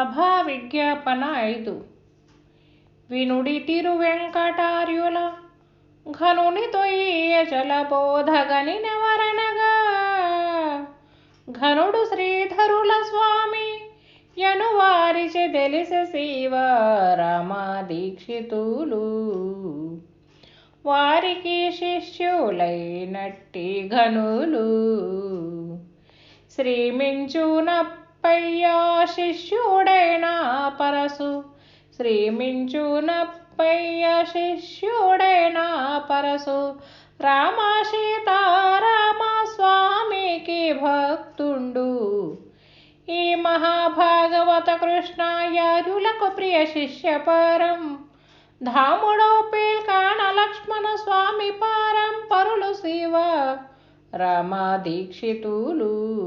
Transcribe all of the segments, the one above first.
సభా విజ్ఞాపన ఐదు. వినుడి తిరు వెంకటార్యుల ఘనునితో తొయ్య జలబోధగని నెవరనగా ఘనుడు శ్రీధరుల స్వామి యను వారిచే తెలిసె శివ దీక్షితులు వారికి శిష్యులైనట్టి ఘనులు. పయ్యా శిష్యుడైన పరసు. శ్రీమించునప్పయ్య శిష్యుడైన పరసు. రామ సీతారామ స్వామికి భక్తుండు. ఈ మహాభాగవత కృష్ణాయారులకు ప్రియ శిష్య పరం ధాముడో పేల్కాణ లక్ష్మణ స్వామి పారం పరులు శివ రామా దీక్షితులు.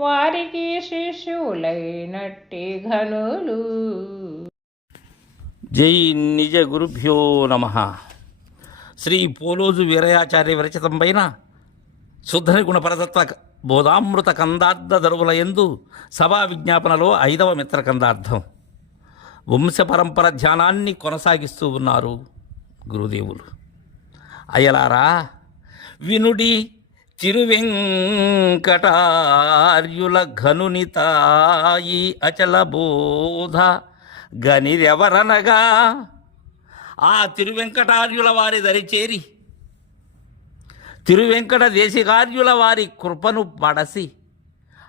వారికి శిష్యులైనట్టి ఘనులు. జై నిజ గురుభ్యో నమ. శ్రీ పోలోజు వీరయాచార్య విరచితం పైన శుద్ధని గుణపరతత్వ బోధామృత కందార్థ దరువుల ఎందు సభా విజ్ఞాపనలో ఐదవ మిత్ర కందార్థం. వంశ పరంపర ధ్యానాన్ని కొనసాగిస్తూ ఉన్నారు గురుదేవులు. అయ్యలారా వినుడి తిరువెంకటార్యుల ఘనునితాయి అచల బోధ గనిరెవరనగా? ఆ తిరువెంకటార్యుల వారి దరిచేరి తిరువెంకట దేశికార్యుల వారి కృపను పడసి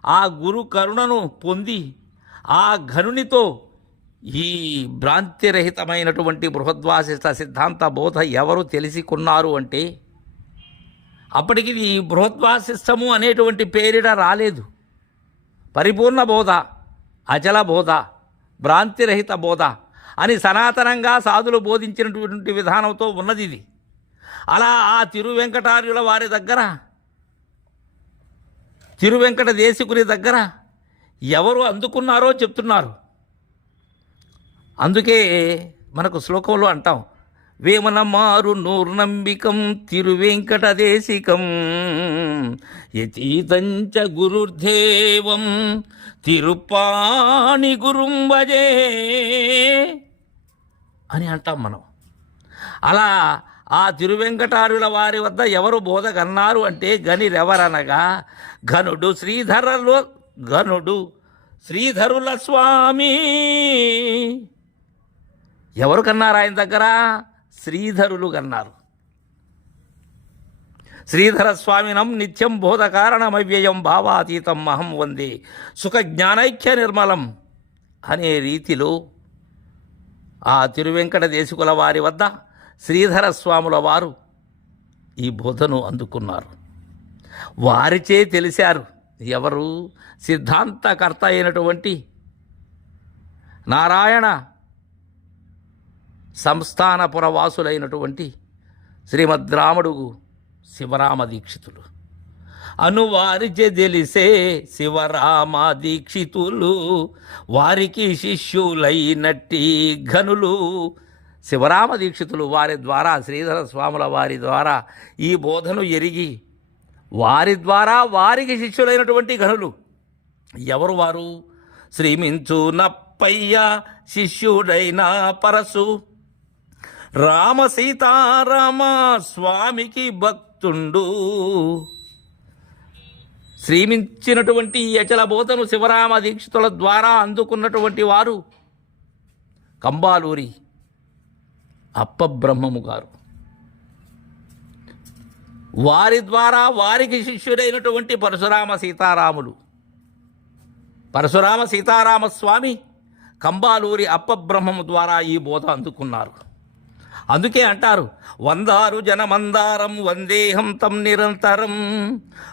ఆ గురు కరుణను పొంది ఆ ఘనునితో ఈ భ్రాంతిరహితమైనటువంటి బృహద్వాసిష్ట సిద్ధాంత బోధ ఎవరు తెలిసికున్నారు అంటే అప్పటికి ఈ బృహద్వాసిష్టము అనేటువంటి పేరిట రాలేదు. పరిపూర్ణ బోధ అచల బోధ భ్రాంతిరహిత బోధ అని సనాతనంగా సాధులు బోధించినటువంటి విధానంతో ఉన్నది ఇది అలా ఆ తిరువెంకటార్యుల వారి దగ్గర తిరువెంకట దేశికుని దగ్గర ఎవరు అందుకున్నారో చెప్తున్నారు. అందుకే మనకు శ్లోకంలో అంటాం వేమనమారు నూర్నంబికం తిరువెంకటదేశికం యతీతంచ గురుర్దేవం తిరుపాణి గురుంబజే అని అంటాం మనం. అలా ఆ తిరువెంకటారుల వారి వద్ద ఎవరు బోధగన్నారు అంటే గనిరెవరనగా ఘనుడు శ్రీధరలో ఘనుడు శ్రీధరుల స్వామి. ఎవరు కన్నారు ఆయన దగ్గర? శ్రీధరులు అన్నారు శ్రీధర స్వామినం నిత్యం బోధ కారణమవ్యయం భావాతీతం అహం వందే సుఖ జ్ఞానైక్య నిర్మలం అనే రీతిలో ఆ తిరువెంకట దేశకుల వారి వద్ద శ్రీధర స్వాముల వారు ఈ బోధను అందుకున్నారు. వారిచే తెలిశారు ఎవరు? సిద్ధాంతకర్త అయినటువంటి నారాయణ సంస్థాన పురవాసులైనటువంటి శ్రీమద్రాముడు శివరామ దీక్షితులు. అనువారిచే తెలిసే శివరామ దీక్షితులు వారికి శిష్యులైనట్టి ఘనులు. శివరామ దీక్షితులు వారి ద్వారా శ్రీధర స్వాముల వారి ద్వారా ఈ బోధను ఎరిగి వారి ద్వారా వారికి శిష్యులైనటువంటి ఘనులు. ఎవరు వారు? శ్రీమించు నప్పయ్య శిష్యుడైన పరసు రామ సీతారామ స్వామికి భక్తుండు. శ్రీమించినటువంటి ఈ అచల శివరామ దీక్షితుల ద్వారా అందుకున్నటువంటి వారు కంబాలూరి అప్పబ్రహ్మము గారు. వారి ద్వారా వారికి శిష్యుడైనటువంటి పరశురామ సీతారాములు. పరశురామ సీతారామ స్వామి కంబాలూరి అప్పబ్రహ్మము ద్వారా ఈ బోధ అందుకున్నారు. అందుకే అంటారు వందారు జనమందారం వందేహం తం నిరంతరం.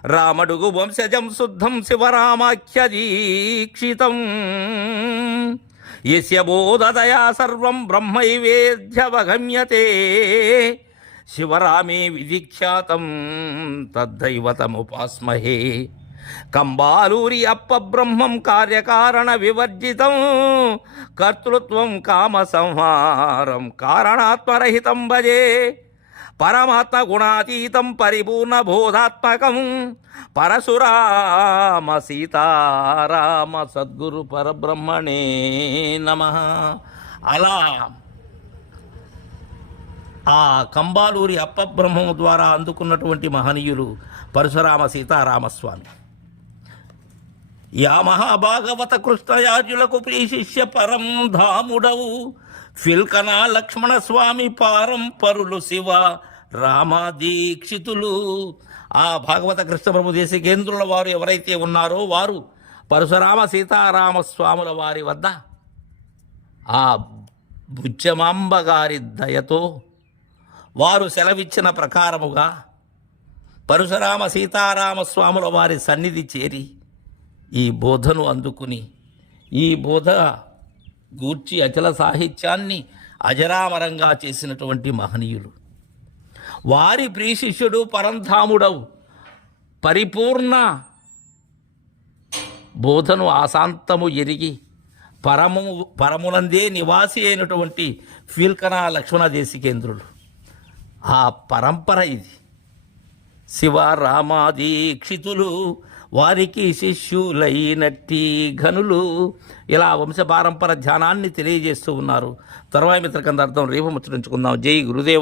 రామడుగు వంశజం శుద్ధం శివరామాఖ్య దీక్షితం. యస్య బోధదయా సర్వం బ్రహ్మైవేద్యవగమ్యతే శివరామే విధిఖ్యాతం తద్దైవతముపాస్మహే. కంబాలూరి అప్ప బ్రహ్మం కార్యకారణ వివర్జితం కర్తృత్వం కామ సంహారం కారణాత్మరహితం భజే. పరమాత్మ గుణాతీతం పరిపూర్ణ బోధాత్మకం. పరశురామ సీతారామ సద్గురు పరబ్రహ్మణే నమ. అలా ఆ కంబాలూరి అప్పబ్రహ్మం ద్వారా అందుకున్నటువంటి మహనీయులు పరశురామ సీతారామస్వామి. యా మహాభాగవత కృష్ణయాజులకు ప్రియశిష్య పరం ధాముడవు. ఫిల్కనా లక్ష్మణ స్వామి పారం పరులు శివ రామాదీక్షితులు. ఆ భాగవత కృష్ణ ప్రభు దేశికేంద్రుల వారు ఎవరైతే ఉన్నారో వారు పరశురామ సీతారామ స్వాముల వారి వద్ద ఆ బుజ్జమాంబ గారి దయతో వారు సెలవిచ్చిన ప్రకారముగా పరశురామ సీతారామ స్వాముల వారి సన్నిధి చేరి ఈ బోధను అందుకుని ఈ బోధ గూర్చి అచల సాహిత్యాన్ని అజరామరంగా చేసినటువంటి మహనీయులు. వారి ప్రియశిష్యుడు పరంధాముడవు. పరిపూర్ణ బోధను ఆశాంతము ఎరిగి పరము పరమునందే నివాసి అయినటువంటి ఫీల్కనా లక్ష్మణ దేశికేంద్రులు ఆ పరంపర ఇది. శివ రామాదీక్షితులు వారికి శిష్యులైనట్టి ఘనులు. ఇలా వంశపారంపర ధ్యానాన్ని తెలియజేస్తూ ఉన్నారు. తర్వాయి మిత్రకందార్థం రేపు ముచ్చరించుకుందాం జై గురుదేవ.